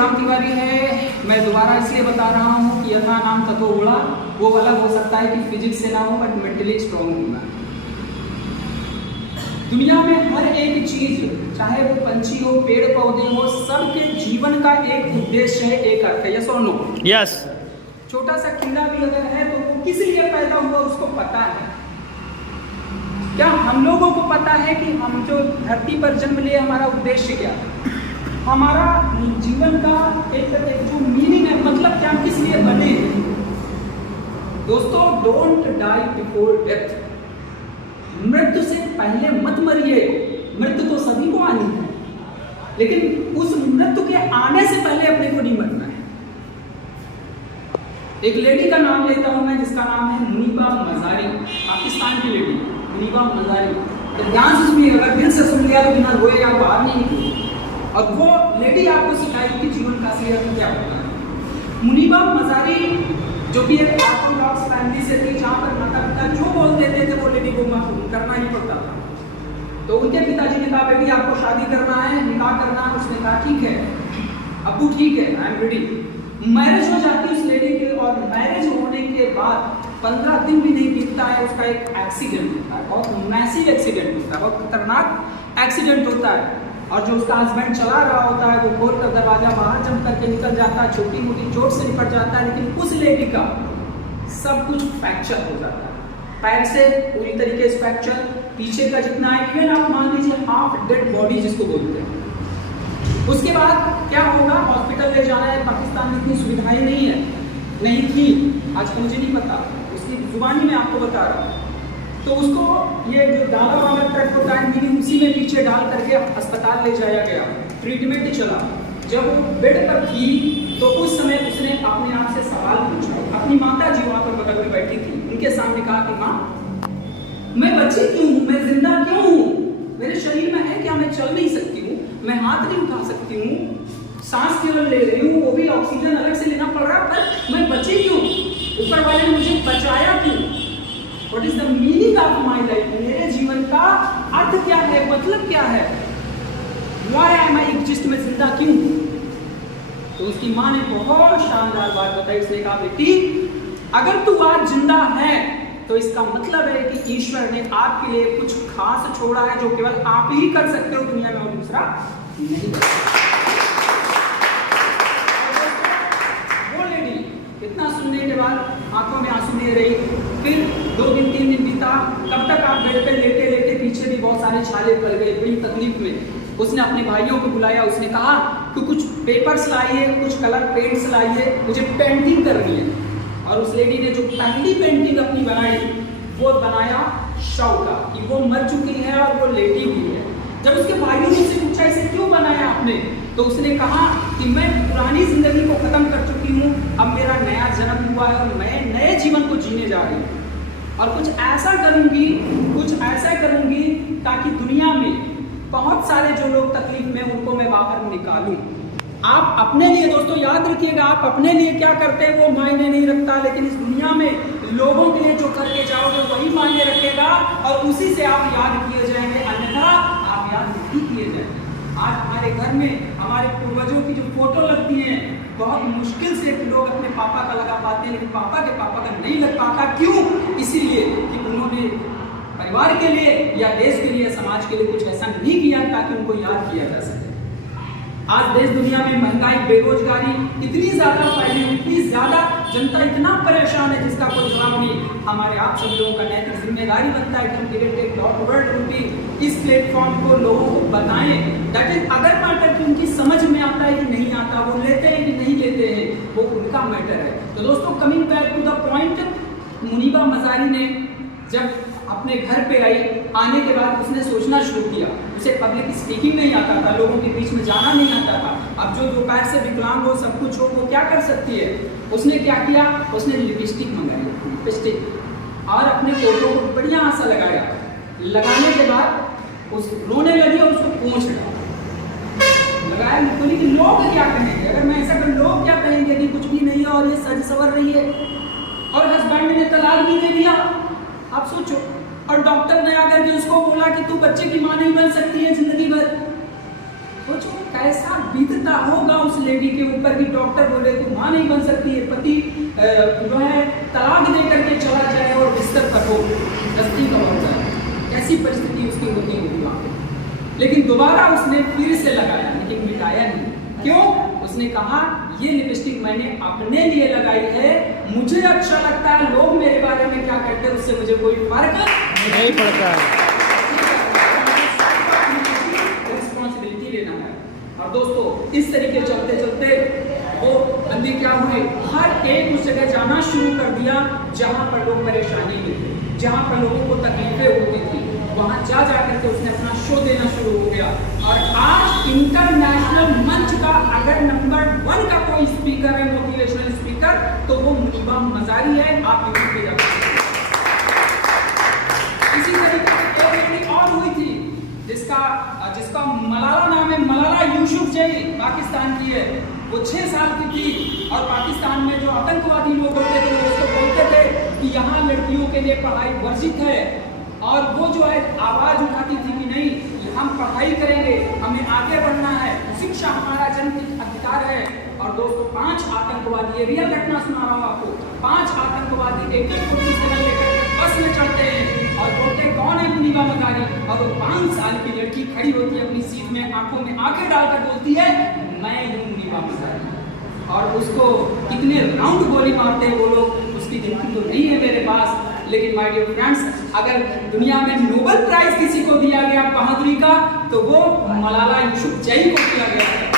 बलराम तिवारी है। मैं दोबारा इसलिए बता रहा हूँ कि यथा नाम ततो गुणा, वो अलग हो सकता है कि फिजिक्स से ना हो बट मेंटली स्ट्रॉन्ग होना। दुनिया में हर एक चीज, चाहे वो पंछी हो, पेड़ पौधे हो, सबके जीवन का एक उद्देश्य है, एक अर्थ है। यस और नो? यस। छोटा सा कीड़ा भी अगर है तो वो किस लिए पैदा हुआ उसको पता है। क्या हम लोगों को पता है कि हम जो धरती पर जन्म लिए हमारा उद्देश्य क्या है? हमारा जीवन का एक जो मीनिंग है, मतलब क्या, हम किस लिए बने हैं? दोस्तों, डोंट डाई बिफोर डेथ। मृत्यु से पहले मत मरिए। मृत्यु तो सभी को आनी है, लेकिन उस मृत्यु के आने से पहले अपने को नहीं मरना है। एक लेडी का नाम लेता हूं मैं, जिसका नाम है मुनीबा मजारी, पाकिस्तान की लेडी मुनीबा मजारी। तो ध्यान से सुनिए, अगर दिल से सुन लिया तो बिना रोए या बाहर नहीं निकले। और वो लेडी आपको सिखाएगी कि जीवन का असली अर्थ क्या होता है। मुनीबा मजारी जो कि एक ऑर्थोडॉक्स फैमिली से थी, जहाँ पर माता पिता जो बोल देते थे वो लेडी को करना ही पड़ता था। तो उनके पिताजी ने कहा, बेटी आपको शादी करना है, निकाह करना है। उसने कहा ठीक है अब्बू, ठीक है, आई एम रेडी। मैरिज हो जाती उस लेडी की, और मैरिज होने के बाद 15 दिन भी नहीं बीतता है, उसका एक एक्सीडेंट होता है, बहुत मैसिव एक्सीडेंट होता है, बहुत खतरनाक एक्सीडेंट होता है। और जो उसका हस्बैंड चला रहा होता है वो खोल कर दरवाजा बाहर जम करके निकल जाता है, छोटी मोटी चोट से निपट जाता है। लेकिन उस लेडी का सब कुछ फ्रैक्चर हो जाता है, पैर से पूरी तरीके से फ्रैक्चर, पीछे का जितना है, इवन आप मान लीजिए हाफ डेड बॉडी जिसको बोलते हैं। उसके बाद क्या होगा, हॉस्पिटल ले जाना है। पाकिस्तान में इतनी सुविधाएं नहीं है, नहीं थी, आज मुझे नहीं पता, उसकी जुबानी में आपको बता रहा हूँ। तो उसको ये जो डाला वाला ट्रक होता है, मिनी उसी में पीछे डाल करके अस्पताल ले जाया गया, ट्रीटमेंट चला। जब वो बेड पर थी तो उस समय उसने अपने आप से सवाल पूछा। अपनी माता जी वहाँ पर बगल में बैठी थी, उनके सामने कहा कि माँ, मैं बची क्यों हूँ, मैं जिंदा क्यों हूँ? मेरे शरीर में है क्या, मैं चल नहीं सकती हूँ, मैं हाथ नहीं उठा सकती हूँ, सांस केवल ले रही हूँ, वो भी ऑक्सीजन अलग से लेना पड़ रहा, पर मैं बची क्यों? ऊपर वाले ने मुझे बचाया क्यों? What is the meaning of my life? मेरे जीवन का अर्थ क्या है, मतलब क्या है? Why am I exist? मैं जिंदा क्यों? तो उसकी माँ ने बहुत शानदार बात बताई। उसने कहा, बेटी अगर तू आज जिंदा है तो इसका मतलब है कि ईश्वर ने आपके लिए कुछ खास छोड़ा है, जो केवल आप ही कर सकते हो दुनिया में, और दूसरा नहीं कर सकता। वो लेडी इतना सुनने के बाद आंखों में आंसू ले रही। फिर 2 दिन 3 दिन बीता, कब तक आप बेड पे लेटे लेटे, पीछे भी बहुत सारे छाले पड़ गए, बड़ी तकलीफ में। उसने अपने भाइयों को बुलाया, उसने कहा कि कुछ पेपर्स लाइए, कुछ कलर पेंट्स लाइए, मुझे पेंटिंग करनी है। और उस लेडी ने जो पहली पेंटिंग अपनी बनाई, वो बनाया शव का, कि वो मर चुकी है और वो लेटी हुई है। जब उसके भाइयों ने उससे पूछा इसे क्यों बनाया आपने, तो उसने कहा कि मैं पुरानी जिंदगी को खत्म कर चुकी हूँ, अब मेरा नया जन्म हुआ है और मैं नए जीवन को जीने जा रही हूँ, और कुछ ऐसा करूंगी ताकि दुनिया में बहुत सारे जो लोग तकलीफ में, उनको मैं बाहर निकालूं। आप अपने लिए, दोस्तों याद रखिएगा, आप अपने लिए क्या करते हैं वो मायने नहीं रखता, लेकिन इस दुनिया में लोगों के लिए जो करके जाओगे वही मायने रखेगा, और उसी से आप याद किए जाएंगे, अन्यथा आप याद नहीं किए जाएंगे। आज हमारे घर में हमारे पूर्वजों की जो फोटो लगती है, बहुत मुश्किल से लोग अपने पापा का लगा पाते हैं, लेकिन पापा का नहीं लग पाता। क्यों? इसीलिए कि उन्होंने परिवार के लिए या देश के लिए, समाज के लिए कुछ ऐसा नहीं किया ताकि उनको याद किया जा सके। आज देश दुनिया में महंगाई, बेरोजगारी इतनी ज्यादा फैली, इतनी ज्यादा, जनता इतना परेशान है जिसका कोई जवाब नहीं। हमारे आप सब लोगों का नैतिक जिम्मेदारी बनता है कि हम क्रिएटिव डॉट वर्ल्ड रूपी इस प्लेटफॉर्म को लोगों को बताएं। दैट इज अदर मैटर कि उनकी समझ में आता है कि नहीं आता, वो लेते हैं कि नहीं लेते हैं, वो उनका मैटर है। तो दोस्तों, coming back to the point, Muniba Mazari ने जब अपने घर पे आई, आने के बाद उसने सोचना शुरू किया। उसे पब्लिक स्पीकिंग नहीं आता था, लोगों के बीच में जाना नहीं आता था। अब जो पैर से विकलांग हो, सब कुछ हो, वो क्या कर सकती है? उसने क्या किया, उसने लिपस्टिक मंगाई, लिपस्टिक, और अपने फोटो को बढ़िया सा लगाया। लगाने के बाद उस रोने लगी और उसको पोंछ लगाया। बोली कि लोग क्या कहेंगे, अगर मैं ऐसा कर, लोग क्या कहेंगे कि कुछ भी नहीं है और ये सज सवर रही है, और हस्बैंड ने तलाक भी दे दिया। आप सोचो, और डॉक्टर ने आकर के उसको बोला कि तू बच्चे की मां नहीं बन सकती है जिंदगी भर। सोचो कैसा बीतता होगा उस लेडी के ऊपर कि डॉक्टर बोले तो माँ नहीं बन सकती है, पति जो है तलाक दे करके चला जाए और बिस्तर पर हो, दस्ती का होता है, कैसी परिस्थिति उसकी होती होगी वहाँ पे। लेकिन दोबारा उसने फिर से लगाया, लेकिन मिटाया नहीं। क्यों? उसने कहा ये लिपस्टिक मैंने अपने लिए लगाई है, मुझे अच्छा लगता है, लोग मेरे बारे में क्या कहते हैं उससे मुझे कोई फर्क नहीं पड़ता है। रिस्पॉन्सिबिलिटी लेना है। और दोस्तों इस तरीके चलते चलते वो बंदी क्या हुई, हर एक उस जगह जाना शुरू कर दिया जहां पर लोग परेशानी में थे, जहां पर लोगों को तकलीफें होती थी, वहां जा करके उसने अपना शो देना शुरू हो गया। और आज इंटरनेशनल मंच का अगर नंबर 1 का कोई स्पीकर है, मोटिवेशनल स्पीकर, तो वो मुनीबा मजारी है। आप यूट्यूब पे जाकर इसी तरीके से एक लेडी और हुई थी जिसका मलाला नाम है, मलाला यूसुफजई, पाकिस्तान की है। वो 6 साल की थी और पाकिस्तान में जो आतंकवादी लोग होते थे वो उसको बोलते थे कि यहाँ लड़कियों के लिए पढ़ाई वर्जित है, और वो जो है आवाज उठाती थी कि नहीं, हम पढ़ाई करेंगे, हमें आगे बढ़ना है, शिक्षा हमारा जन्मसिद्ध अधिकार है। और दोस्तों 5 आतंकवादी, ये रियल घटना सुना रहा हूँ आपको, 5 आतंकवादी एक लेकर बस में चढ़ते हैं और बोलते कौन है मुनीबा मजारी, और वो 5 साल की लड़की खड़ी होती है अपनी सीट में, आंखों में आंखें डालकर बोलती है मैं हूँ मुनीबा मजारी। और उसको कितने राउंड गोली मारते हैं वो लोग, उसकी गिनती तो नहीं है मेरे पास। लेकिन माय डियर फ्रेंड्स, अगर दुनिया में नोबेल प्राइज किसी को दिया गया बहादुरी का, तो वो मलाला यूसुफजई को दिया गया है।